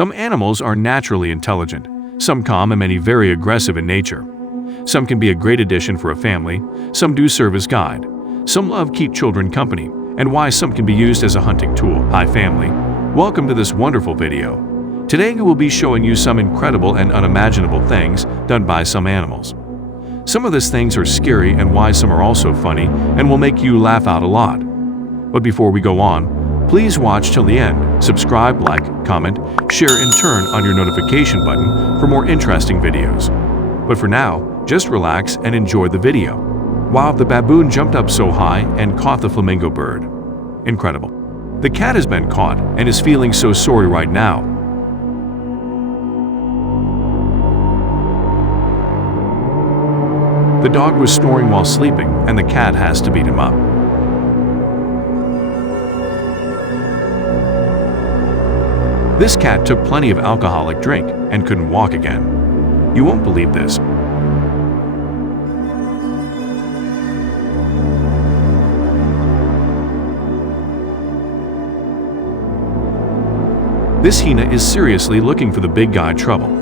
Some animals are naturally intelligent, some calm and many very aggressive in nature. Some can be a great addition for a family, some do serve as guide. Some love keep children company, and why some can be used as a hunting tool. Hi family, welcome to this wonderful video. Today we will be showing you some incredible and unimaginable things done by some animals. Some of these things are scary and why some are also funny and will make you laugh out a lot. But before we go on, please watch till the end, subscribe, like, comment, share and turn on your notification button for more interesting videos. But for now, just relax and enjoy the video. Wow, the baboon jumped up so high and caught the flamingo bird. Incredible. The cat has been caught and is feeling so sorry right now. The dog was snoring while sleeping and the cat has to beat him up. This cat took plenty of alcoholic drink and couldn't walk again. You won't believe this. This hyena is seriously looking for the big guy trouble.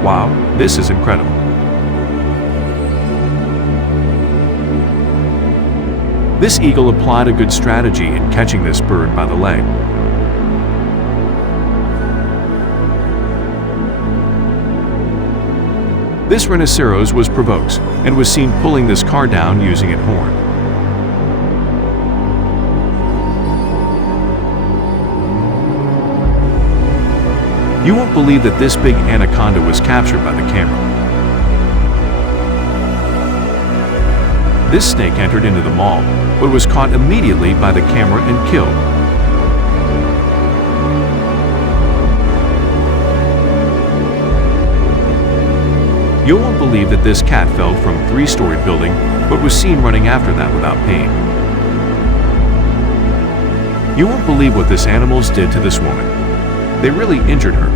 Wow, this is incredible. This eagle applied a good strategy in catching this bird by the leg. This rhinoceros was provoked and was seen pulling this car down using its horn. You won't believe that this big anaconda was captured by the camera. This snake entered into the mall, but was caught immediately by the camera and killed. You won't believe that this cat fell from a 3-story building, but was seen running after that without pain. You won't believe what this animals did to this woman. They really injured her.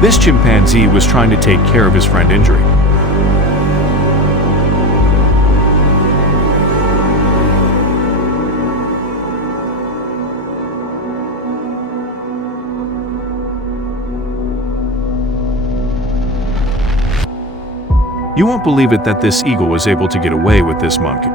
This chimpanzee was trying to take care of his friend's injury. You won't believe it that this eagle was able to get away with this monkey.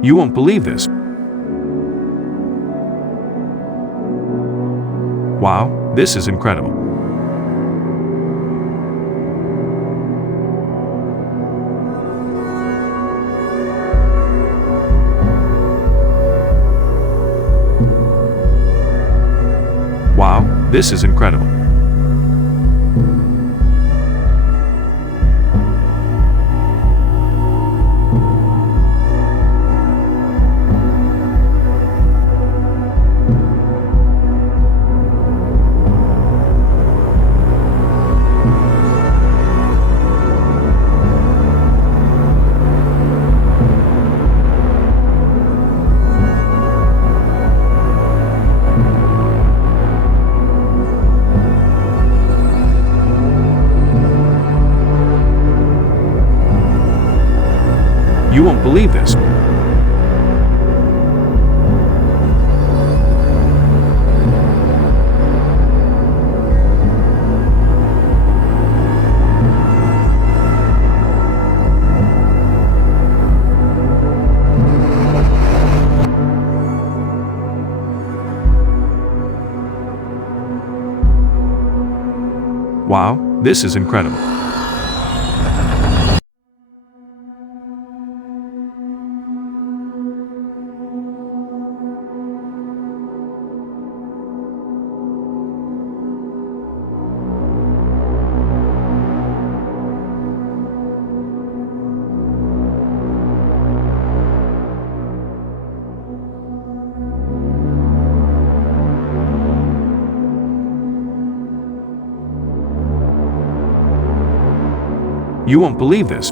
You won't believe this. Wow, this is incredible. Wow, this is incredible. You won't believe this. Wow, this is incredible. You won't believe this.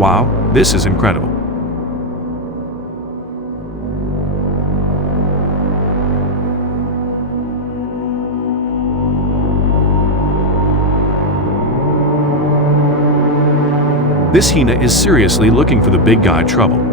Wow, this is incredible. This hyena is seriously looking for the big guy trouble.